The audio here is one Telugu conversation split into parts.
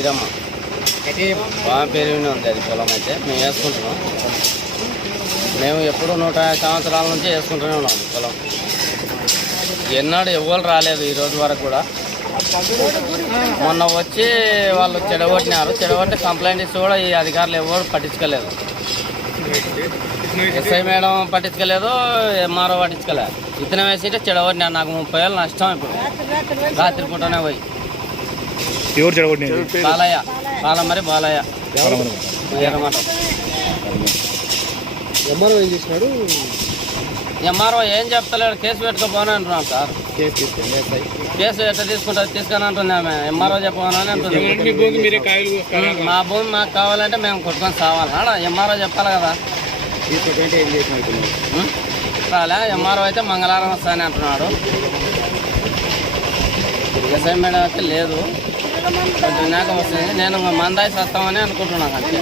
ఈరమ్మ బాగా పెరిగి ఉంది అది పొలం అయితే మేము వేసుకుంటున్నాం. మేము ఎప్పుడు 150 సంవత్సరాల నుంచి వేసుకుంటూనే ఉన్నాం పొలం. ఎన్నాడు ఎవ్వరు రాలేదు ఈ రోజు వరకు కూడా. మొన్న వచ్చి వాళ్ళు చెడగొట్టి కంప్లైంట్ ఇచ్చి కూడా ఈ అధికారులు ఎవరు పట్టించుకోలేదు. ఎస్ఐ మేడం పట్టించుకోలేదు, ఎంఆర్ఓ పట్టించుకోలేదు. ఇతనే వేసింటే చెడగొట్టినా. నాకు 30 ఏళ్ళు నష్టం. ఇప్పుడు రాత్రి పూటనే పోయి బాలయ్య పాలమరి బాలయ్య ఎర్రమాట. ఎంఆర్ఓ ఏం చెప్తలేడు, కేసు పెట్టుకోపోని అంటున్నాం సార్. కేసు ఎట్లా తీసుకొని అంటుంది ఆమె. ఎంఆర్ఓ చెప్పమని అంటుంది. మా భూమి మాకు కావాలంటే మేము కొట్టుకొని సావాలన్నా ఎంఆర్ఓ చెప్పాలి కదా. రాలే ఎంఆర్ఓ అయితే మంగళవారం వస్తాయని అంటున్నాడు. ఎస్ఐ మేడం అయితే లేదు, కొంచెం వినాక వస్తుంది. నేను మందాయి వస్తామని అనుకుంటున్నాను. అంతే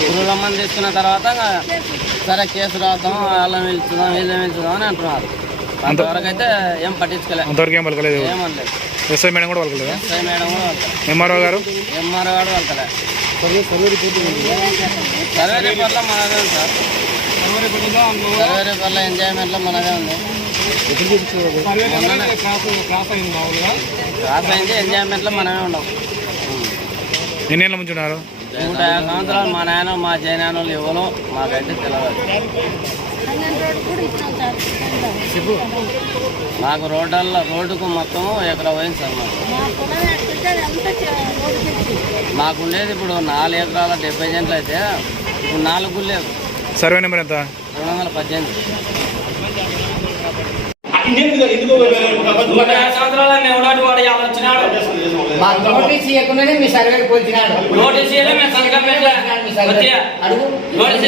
పురుగుల మంది తీసుకున్న తర్వాత సరే కేసు రాద్దాం, వాళ్ళని పిలుచుదాం వీళ్ళని పిలుచుదాం అని అంటున్నారు. అంతవరకు అయితే ఏం పట్టించుకోలేదు. ఏమనలేదు. ఎస్ఐ మేడం కూడా వలకలేదు. ఎస్ఐ మేడం కూడా వలకలేదు. ఎంఆర్ఓ గారు వలకలే. సర్వే రిపోర్ట్లో మనదే ఉంది సార్. సర్వే రిపోర్ట్లో ఎంజాయ్మెంట్లో మనదే ఉంది. క్రాస్ అయింది, ఎంజాయ్మెంట్లో మనమే ఉండవు. ఎన్ని ఏళ్ళ నుంచి ఉన్నారు? 150 సంవత్సరాలు. మా నాయన మా జైనాయనలు ఎవరో మాకైతే తెలియదు. మాకు రోడ్డుకు మొత్తం ఎకరా పోయింది సార్. మాకు ఉండేది ఇప్పుడు 4 ఎకరాల 70 సెంట్లు అయితే ఇప్పుడు 4 లేవు. సర్వే నెంబర్ ఎంత? 218. సంవత్సరాల మేము వాడు వచ్చినాడు. నోటీస్ ఇవ్వకుండానే మీ సర్వేకి పోల్చినాడు. నోటీస్ ఇవ్వలే, మేము సంతకం పెట్టలే. నోటీస్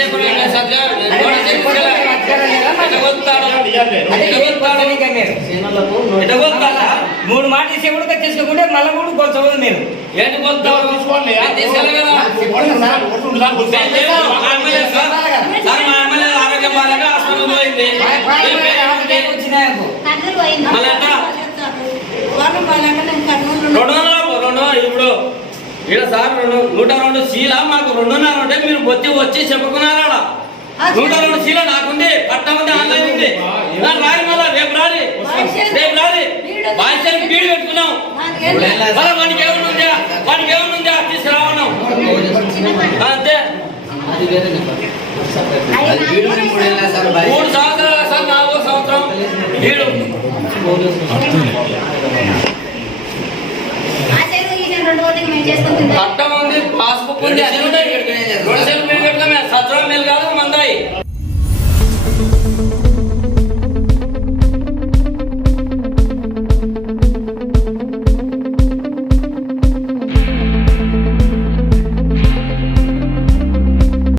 మూడు మాట ఇస్తే కూడా తీసుకుంటే మళ్ళీ కూడా కొలుచవద్దు. మీరు ఏంటి కొలుతారు? ఆరోగ్యం బాగా హాస్పిటల్ పోయింది. ఇప్పుడు ఇక్కడ సార్ 102 సీల మాకు 2.5 ఉంటే మీరు వచ్చి చెప్పుకున్నారా? 102 సీల నాకుంది, పట్ట ఉంది, ఆన్లైన్ ఉంది. రాని మళ్ళా రేపు రాని బాధ్యత బీడు పెట్టుకున్నాం. వానికి ఏమన్నా తీసుకురావడం అంతే. 3 సంవత్సరాలు సార్, 4వ సంవత్సరం వీడు పట్టం ఉంది, పాస్బుక్ ఉంది, అన్ని